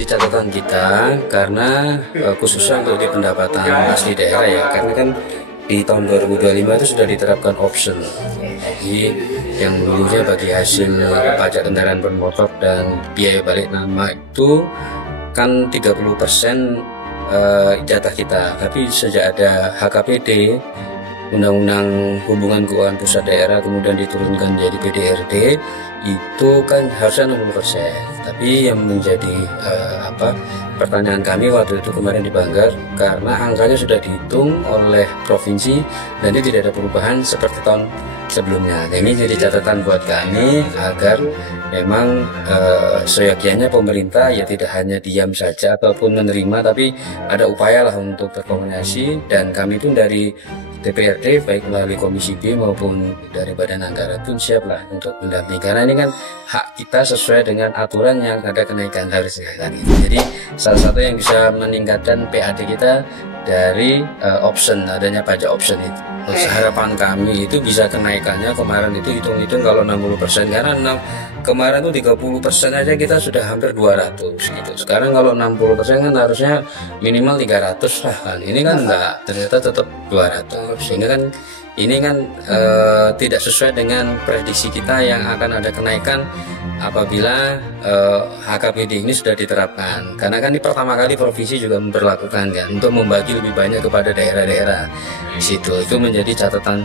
menjadi catatan kita karena khususnya untuk di pendapatan asli daerah ya, karena kan di tahun 2025 itu sudah diterapkan option. Jadi yang dulunya bagi hasil pajak kendaraan bermotor dan biaya balik nama itu kan 30% jatah kita, tapi sejak ada HKPD, Undang-Undang Hubungan Keuangan Pusat Daerah, kemudian diturunkan jadi PDRT, itu kan harusnya 60%. Tapi yang menjadi pertanyaan kami waktu itu kemarin di Banggar, karena angkanya sudah dihitung oleh provinsi dan itu tidak ada perubahan seperti tahun sebelumnya. Nah, ini jadi catatan buat kami agar memang seyogianya pemerintah ya tidak hanya diam saja ataupun menerima, tapi ada upaya lah untuk berkomunikasi, dan kami pun dari DPRD baik melalui Komisi B maupun dari Badan Anggaran pun siap lah untuk mendampingi, karena ini kan hak kita sesuai dengan aturan yang ada kenaikan harusnya kan. Jadi salah satu yang bisa meningkatkan PAD kita dari option, adanya pajak option itu. Harapan kami itu bisa kenaikannya, kemarin itu hitung-hitung kalau 60%, karena kemarin itu 30% aja kita sudah hampir 200 gitu. Sekarang kalau 60% kan harusnya minimal 300 lah kan. Ini kan enggak, ternyata tetap 200. Sehingga kan ini kan tidak sesuai dengan prediksi kita yang akan ada kenaikan apabila HKPD ini sudah diterapkan. Karena kan ini pertama kali provinsi juga memperlakukan kan untuk membagi lebih banyak kepada daerah-daerah di situ. Itu menjadi catatan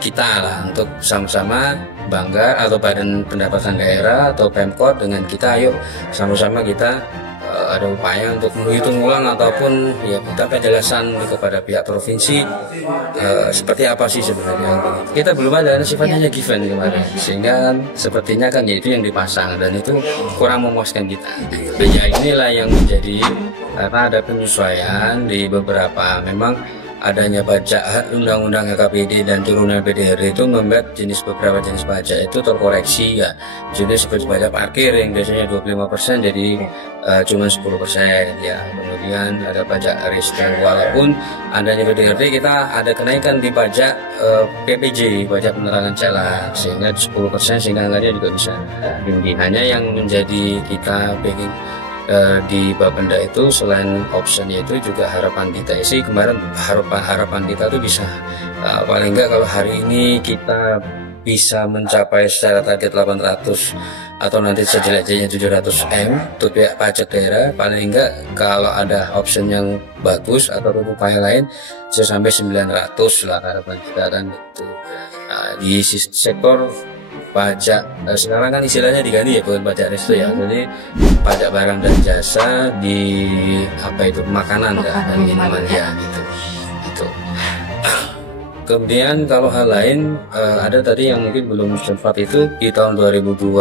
kita lah untuk sama-sama bangga, atau Badan Pendapatan Daerah atau Pemkot dengan kita, ayo sama-sama kita ada upaya untuk menghitung ulang ataupun ya minta penjelasan kepada pihak provinsi seperti apa sih sebenarnya. Kita belum ada sifatnya given kemarin, sehingga sepertinya kan ya itu yang dipasang dan itu kurang memuaskan kita. Ya inilah yang menjadi, karena ada penyesuaian di beberapa, memang adanya pajak undang-undang HKPD dan turunan PDRT itu membuat beberapa jenis pajak itu terkoreksi ya. Jadi seperti pajak parkir yang biasanya 25% jadi cuma 10% ya. Kemudian ada pajak restoran, walaupun adanya PDRT kita ada kenaikan di pajak PPJ, pajak penerangan jalan, sehingga 10%, sehingga anggarannya juga bisa tinggi. Hanya yang menjadi kita pengen di Bapenda itu selain optionnya itu juga harapan kita sih kemarin, harapan kita tuh bisa paling enggak kalau hari ini kita bisa mencapai secara target 800 atau nanti sejelek-jeleknya 700 M untuk pihak pajak daerah, paling enggak kalau ada option yang bagus atau upaya lain bisa sampai 900 lah harapan kita kan gitu. Di sektor pajak sekarang kan istilahnya diganti ya, bukan pajak resto ya, jadi pajak barang dan jasa di apa itu makanan dan minuman ya gitu. Kemudian kalau hal lain ada tadi yang mungkin belum sempat, itu di tahun 2025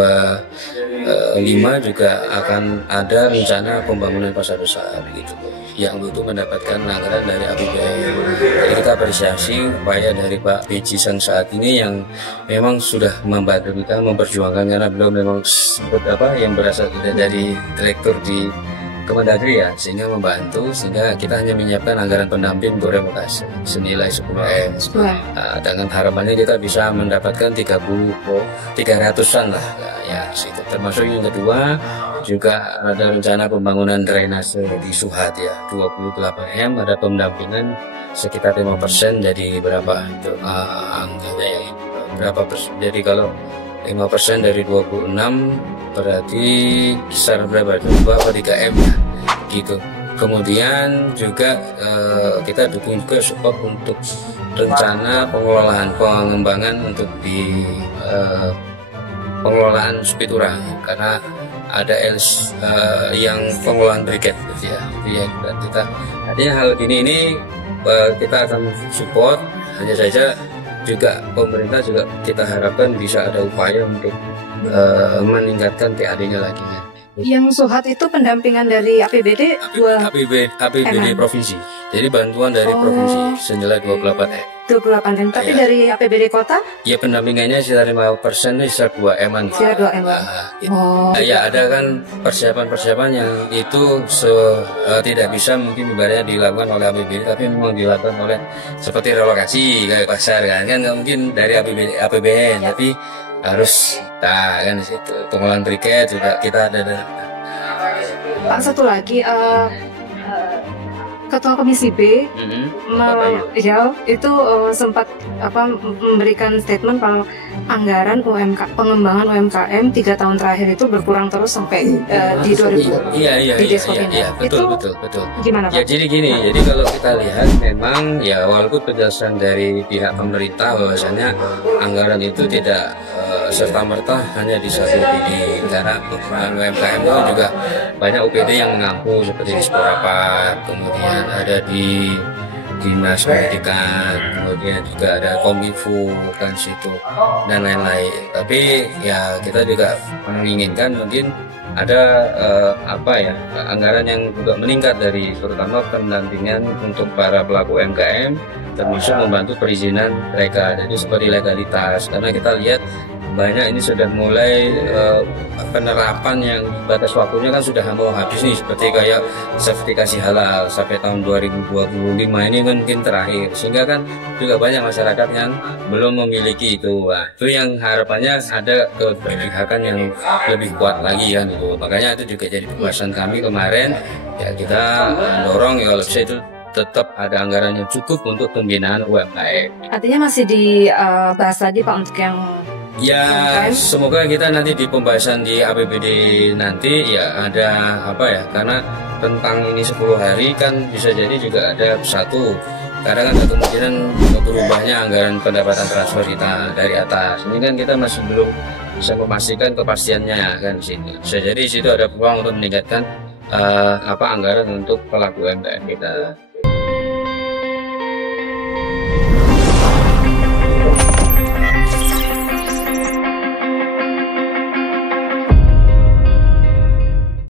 juga akan ada rencana pembangunan pasar besar gitu, yang untuk mendapatkan anggaran dari APBN. Jadi kita apresiasi upaya dari Pak PJ saat ini yang memang sudah membantu kita memperjuangkan, karena beliau memang yang berasal dari direktur di Kemendagri ya, sehingga membantu, sehingga kita hanya menyiapkan anggaran pendamping untuk relokasi senilai 10 M. Dengan harapannya kita bisa mendapatkan 300-an lah ya situ. Termasuk yang kedua juga ada rencana pembangunan drainase di Suhat ya, 28 M, ada pendampingan sekitar 5%, jadi berapa itu angkanya ya, berapa persen. Jadi kalau 5% dari 26 berarti kisar berapa itu, 2 atau 3 M ya gitu. Kemudian juga kita dukung juga support untuk rencana pengembangan untuk di pengelolaan Supiturang, karena ada yang pengelolaan briket gitu ya. Jadi ya kita artinya hal ini kita akan support, hanya saja juga pemerintah juga kita harapkan bisa ada upaya untuk meningkatkan PAD-nya lagi ya. Yang Suhat itu pendampingan dari APBD APBD provinsi. Jadi bantuan dari provinsi senilai 28 M. 28 M. Tapi ya, dari APBD kota? Ya pendampingannya sekitar 5%, sekitar 2 M. Sekitar 2 M. Ya ada kan persiapan-persiapan yang itu tidak bisa mungkin ibaratnya dilakukan oleh APBD, tapi memang dilakukan oleh seperti relokasi kayak pasar kan nggak mungkin dari APBN ya, tapi harus kan di situ. Pengelolaan briket juga kita ada Pak, satu lagi, Ketua Komisi B ya itu sempat memberikan statement kalau anggaran pengembangan UMKM 3 tahun terakhir itu berkurang terus sampai di 2000. Iya, betul. Gimana Pak? Ya jadi gini, jadi kalau kita lihat memang ya walaupun penjelasan dari pihak pemerintah bahwasanya anggaran itu tidak serta-merta hanya di satu UPD, karena UMKM itu juga banyak UPD yang mengampu seperti di Sporapat, kemudian ada di Dinas Pendidikan, kemudian juga ada Kominfo kan situ dan lain-lain. Tapi ya kita juga menginginkan mungkin ada anggaran yang juga meningkat dari terutama pendampingan untuk para pelaku UMKM, termasuk membantu perizinan mereka, jadi seperti legalitas, karena kita lihat banyak ini sudah mulai penerapan yang batas waktunya kan sudah mau habis nih, seperti kayak sertifikasi halal sampai tahun 2025 ini kan mungkin terakhir, sehingga kan juga banyak masyarakat yang belum memiliki itu. Nah, itu yang harapannya ada keberpihakan yang lebih kuat lagi kan gitu. Makanya itu juga jadi pembahasan kami kemarin, ya kita dorong ya kalau bisa itu tetap ada anggaran yang cukup untuk pembinaan UMKM. Artinya masih dibahas lagi Pak untuk yang ya semoga kita nanti di pembahasan di APBD nanti ya ada karena tentang ini 10 hari kan bisa jadi juga ada satu, karena kan ada kemungkinan berubahnya anggaran pendapatan transfer kita dari atas. Ini kan kita masih belum bisa memastikan kepastiannya kan di sini. Bisa jadi di situ ada peluang untuk meningkatkan anggaran untuk pelaku UMKM kita.